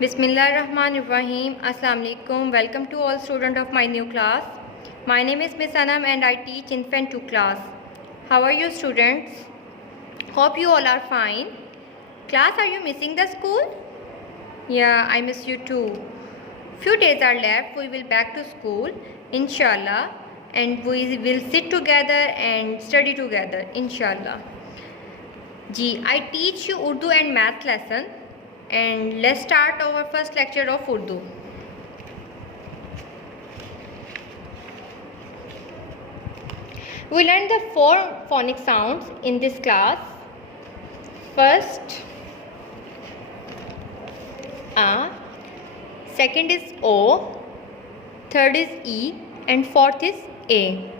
Bismillahirrahmanirrahim. Assalamu alaikum. Welcome to all students of my new class. My name is Miss Anam and I teach infant 2 class. How are you students? Hope you all are fine. Class, are you missing the school? Yeah, I miss you too. Few days are left. We will back to school inshallah and we will sit together and study together inshallah. I teach you Urdu and math lesson. And let's start our first lecture of Urdu. We learned the 4 phonic sounds in this class. First, A. Second is O. Third is E. And fourth is A.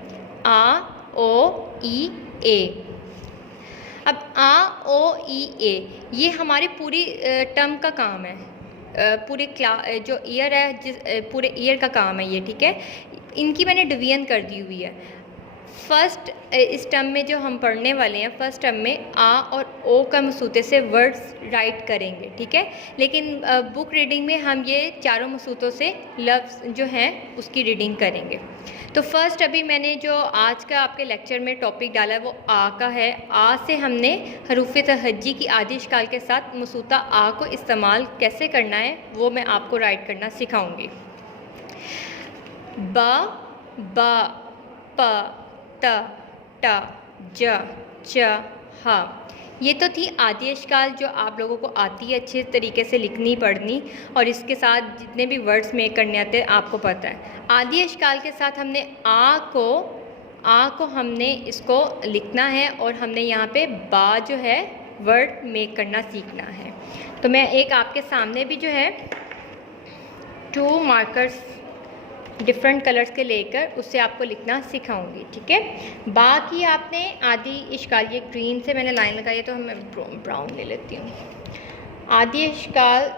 A, O, E, A. अब आ ओ ई ए ये हमारे पूरी term का काम है, पूरे जो year है पूरे ईयर का काम है ये, ठीक है। इनकी मैंने डिवीजन कर दी हुई है। फर्स्ट इस टर्म में जो हम पढ़ने वाले हैं, फर्स्ट टर्म में आ और ओ का मसूते से वर्ड्स राइट करेंगे, ठीक है। लेकिन बुक रीडिंग में हम ये चारों मसूतों से लफ्ज़ जो हैं उसकी रीडिंग करेंगे। तो फर्स्ट अभी मैंने जो आज का आपके लेक्चर में टॉपिक डाला है वो आ का है। आ से हमने हरूफ तहज्जी की आदि इश्काल के साथ मसूता आ को इस्तेमाल कैसे करना है वो मैं आपको राइट करना सिखाऊंगी। ब, प, त, ट, ज, च, ह। ये तो थी आदि इश्काल जो आप लोगों को आती है अच्छे तरीके से लिखनी पढ़नी, और इसके साथ जितने भी वर्ड्स मेक करने आते हैं आपको पता है। आदि इश्काल के साथ हमने आ को हमने इसको लिखना है और हमने यहाँ पे बा जो है वर्ड मेक करना सीखना है। तो मैं एक आपके सामने भी जो है 2 मार्कर्स डिफरेंट कलर्स के लेकर उससे आपको लिखना सिखाऊंगी, ठीक है। बाकी आपने आदि इश्काल, ये ग्रीन से मैंने लाइन लगाई है तो मैं ब्राउन ले लेती हूँ। आदि इश्काल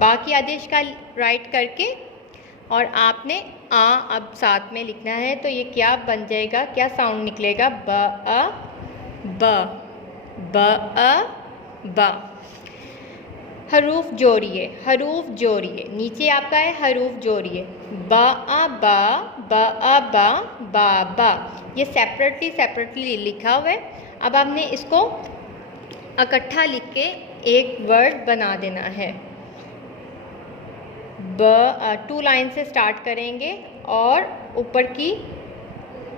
बाकी आदि इश्काल राइट करके और आपने आ अब साथ में लिखना है। तो ये क्या बन जाएगा, क्या साउंड निकलेगा, ब। हरूफ जोड़िए, नीचे आपका है हरूफ जोड़िए, बा। ये सेपरेटली लिखा हुआ है। अब हमने इसको इकट्ठा लिख के एक वर्ड बना देना है। 2 लाइन से स्टार्ट करेंगे और ऊपर की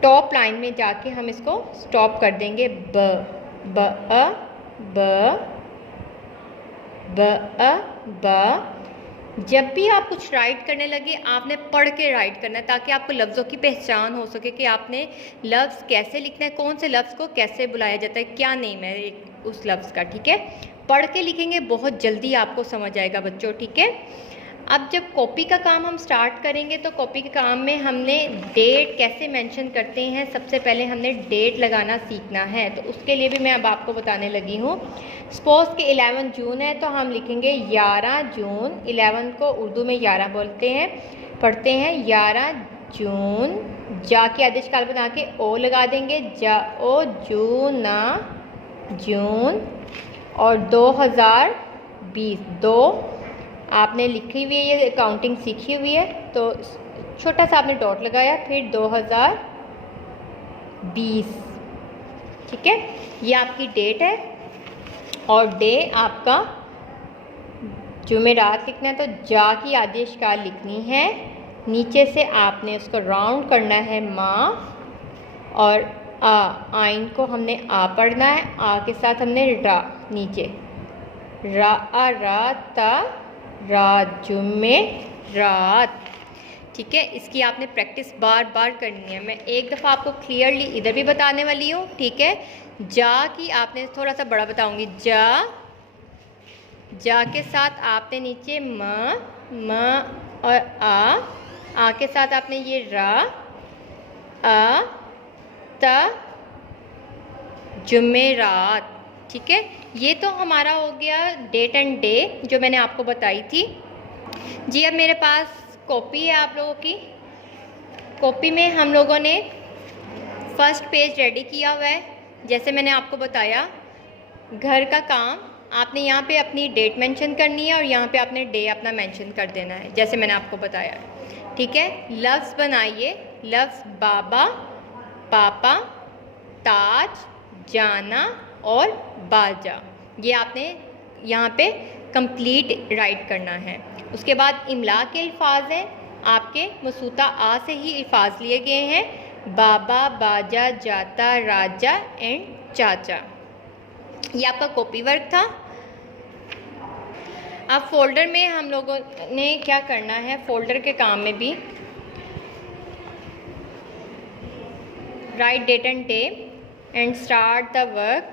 टॉप लाइन में जाके हम इसको स्टॉप कर देंगे। ब। जब भी आप कुछ राइट करने लगे आपने पढ़ के राइट करना है ताकि आपको लफ्ज़ों की पहचान हो सके कि आपने लफ्ज़ कैसे लिखना है, कौन से लफ्ज़ को कैसे बुलाया जाता है, क्या नेम है उस लफ्ज़ का, ठीक है। पढ़ के लिखेंगे बहुत जल्दी आपको समझ आएगा बच्चों, ठीक है। अब जब कॉपी का काम हम स्टार्ट करेंगे तो कॉपी के काम में हमने डेट कैसे मेंशन करते हैं, सबसे पहले हमने डेट लगाना सीखना है। तो उसके लिए भी मैं अब आपको बताने लगी हूँ। सपोज़ कि 11 जून है तो हम लिखेंगे 11 जून। 11 को उर्दू में 11 पढ़ते हैं 11 जून। जा की आदेश काल बना के ओ लगा देंगे, जा ओ जून। और 2020 2 आपने लिखी हुई है, ये काउंटिंग सीखी हुई है तो छोटा सा आपने डॉट लगाया, फिर 2020, ठीक है। ये आपकी डेट है और डे आपका जुमेरात लिखना है। तो जा की आदेश काल लिखनी है, नीचे से आपने उसको राउंड करना है माँ, और आइन को हमने आ पढ़ना है, आ के साथ हमने रा नीचे, रात जुम्मे रात, ठीक है। इसकी आपने प्रैक्टिस बार बार करनी है। मैं एक दफ़ा आपको क्लियरली इधर भी बताने वाली हूँ, ठीक है। जा की आपने थोड़ा सा बड़ा बताऊँगी, जा के साथ आपने नीचे म और आ के साथ आपने ये रा जुमेरात, ठीक है। ये तो हमारा हो गया डेट एंड डे जो मैंने आपको बताई थी जी। अब मेरे पास कॉपी है आप लोगों की। कॉपी में हम लोगों ने फर्स्ट पेज रेडी किया हुआ है। जैसे मैंने आपको बताया घर का काम आपने यहाँ पे अपनी डेट मेंशन करनी है और यहाँ पे आपने डे अपना मेंशन कर देना है, जैसे मैंने आपको बताया। ठीक है, लफ्ज़ बनाइए। लफ्ज़ बाबा, पापा, ताज, जाना और बाजा, ये आपने यहाँ पे कंप्लीट राइट करना है। उसके बाद इमला के अल्फाज हैं आपके, मसूता आ से ही अल्फाज लिए गए हैं, बाबा, बाजा, जाता, राजा एंड चाचा। ये आपका कॉपी वर्क था। अब फोल्डर में हम लोगों ने क्या करना है, फोल्डर के काम में भी right date and day and start the work.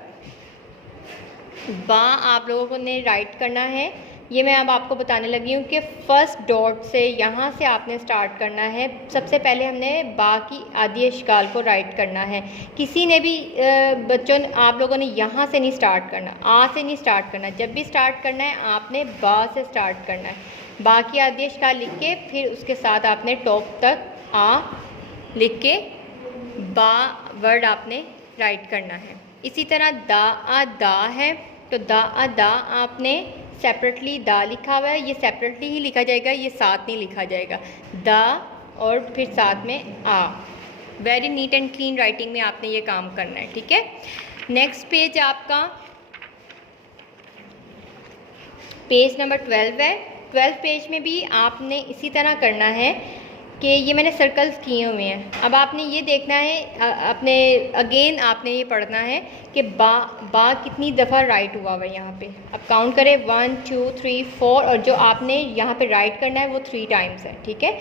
आप लोगों ने राइट करना है। ये मैं अब आपको बताने लगी हूँ कि फर्स्ट डॉट से यहाँ से आपने स्टार्ट करना है। सबसे पहले हमने बा की आदि अशकाल को राइट करना है। किसी ने भी बच्चों आप लोगों ने यहाँ से नहीं स्टार्ट करना, आ से नहीं स्टार्ट करना। जब भी स्टार्ट करना है आपने बा से स्टार्ट करना है। बा की आदि अशकाल लिख के फिर उसके साथ आपने टॉप तक आ लिख के बा वर्ड आपने राइट करना है। इसी तरह दा है तो दा आपने सेपरेटली दा लिखा हुआ है, ये सेपरेटली ही लिखा जाएगा, ये साथ नहीं लिखा जाएगा। दा और फिर साथ में आ। Very neat and clean writing में आपने ये काम करना है। ठीक है, नेक्स्ट पेज आपका पेज नंबर 12 है। 12 पेज में भी आपने इसी तरह करना है कि ये मैंने सर्कल्स किए हुए हैं। अब आपने ये देखना है, अपने अगेन आपने ये पढ़ना है कि बा कितनी दफ़ा राइट हुआ हुआ है यहाँ पे। अब काउंट करें 1 2 3 4 और जो आपने यहाँ पे राइट करना है वो 3 टाइम्स है। ठीक है,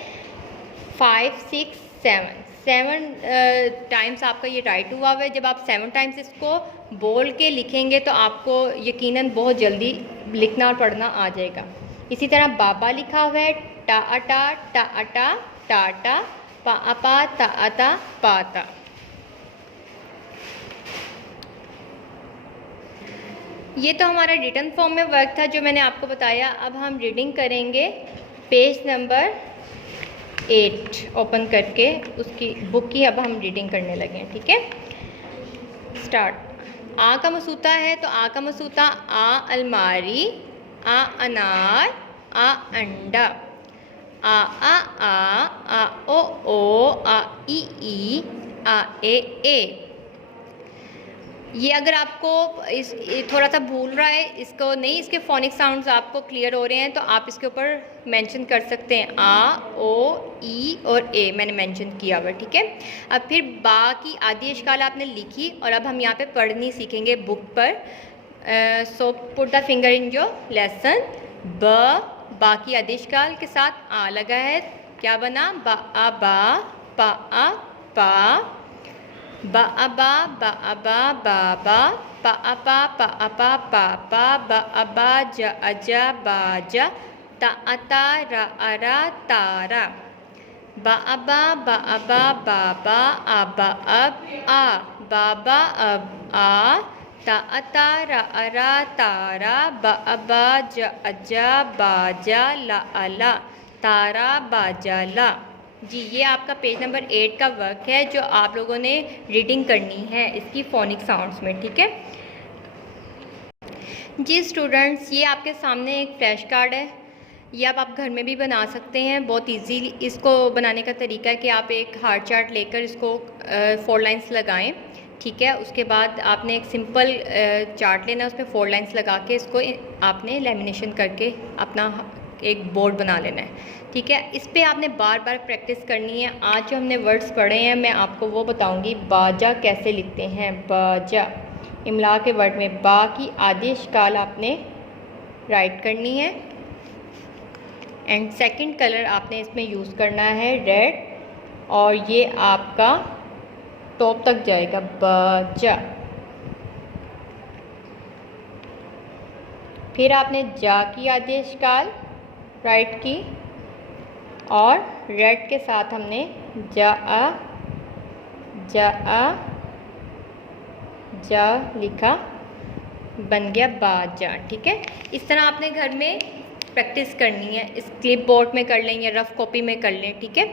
5 6 7 टाइम्स आपका ये राइट हुआ हुआ है। जब आप 7 टाइम्स इसको बोल के लिखेंगे तो आपको यकीनन बहुत जल्दी लिखना और पढ़ना आ जाएगा। इसी तरह बाबा लिखा हुआ है, टा अटा टाटा, पा अपा ता अता पाता। ये तो हमारा रिटन फॉर्म में वर्क था जो मैंने आपको बताया। अब हम रीडिंग करेंगे पेज नंबर 8 ओपन करके, उसकी बुक की अब हम रीडिंग करने लगे हैं। ठीक है, स्टार्ट। आ का मसूता है तो आ का मसूता आ अलमारी, आ अनार, आ अंडा, आ ओ आ ई आ ए। ये अगर आपको थोड़ा सा भूल रहा है, इसको नहीं, इसके फोनिक साउंड्स आपको क्लियर हो रहे हैं तो आप इसके ऊपर मेंशन कर सकते हैं। आ ओ ई और ए मैंने मेंशन किया हुआ। ठीक है, अब फिर बा की आदि अशकाल आपने लिखी और अब हम यहाँ पे पढ़नी सीखेंगे बुक पर। So put the finger in your lesson. बा की आदि अशकाल के साथ आ लगा है, क्या बना, बा आ बा, पा आ पा, बा अबा बाबा, पा अपा पापा, बा अबा जा अजा बाजा, ता अता रा अरा तारा, बा अबा बाबा, आबा अब आ, बाबा अब आ, ता अता रा अरा तारा, बा अबा जा अजा बाजा, ला अला तारा बाजा ला। जी, ये आपका पेज नंबर 8 का वर्क है जो आप लोगों ने रीडिंग करनी है इसकी फोनिक साउंड्स में। ठीक है जी स्टूडेंट्स, ये आपके सामने एक फ्लैश कार्ड है। ये आप घर में भी बना सकते हैं बहुत इजीली। इसको बनाने का तरीका है कि आप एक हार्ट चार्ट लेकर इसको 4 लाइंस लगाएं। ठीक है, उसके बाद आपने एक सिंपल चार्ट लेना, उसमें 4 लाइंस लगा के इसको आपने लेमिनेशन करके अपना एक बोर्ड बना लेना है। ठीक है, इस पे आपने बार बार प्रैक्टिस करनी है। आज जो हमने वर्ड्स पढ़े हैं मैं आपको वो बताऊंगी। बाजा कैसे लिखते हैं, बाजा इमला के वर्ड में बा की आदि अशकाल आपने राइट करनी है। एंड सेकंड कलर आपने इसमें यूज़ करना है रेड, और ये आपका टॉप तक जाएगा बाजा। फिर आपने जा की आदि अशकाल राइट की और रेड के साथ हमने जा लिखा, बन गया बाजा। ठीक है, इस तरह आपने घर में प्रैक्टिस करनी है। इस क्लिप बोर्ड में कर लें या रफ़ कॉपी में कर लें। ठीक है,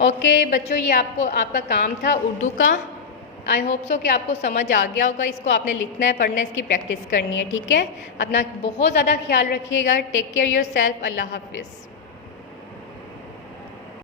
ओके बच्चों, ये आपका काम था उर्दू का। आई होप सो कि आपको समझ आ गया होगा। इसको आपने लिखना है, पढ़ना है, इसकी प्रैक्टिस करनी है, ठीक है। अपना बहुत ज़्यादा ख्याल रखिएगा। Take care yourself. अल्लाह हाफिज़।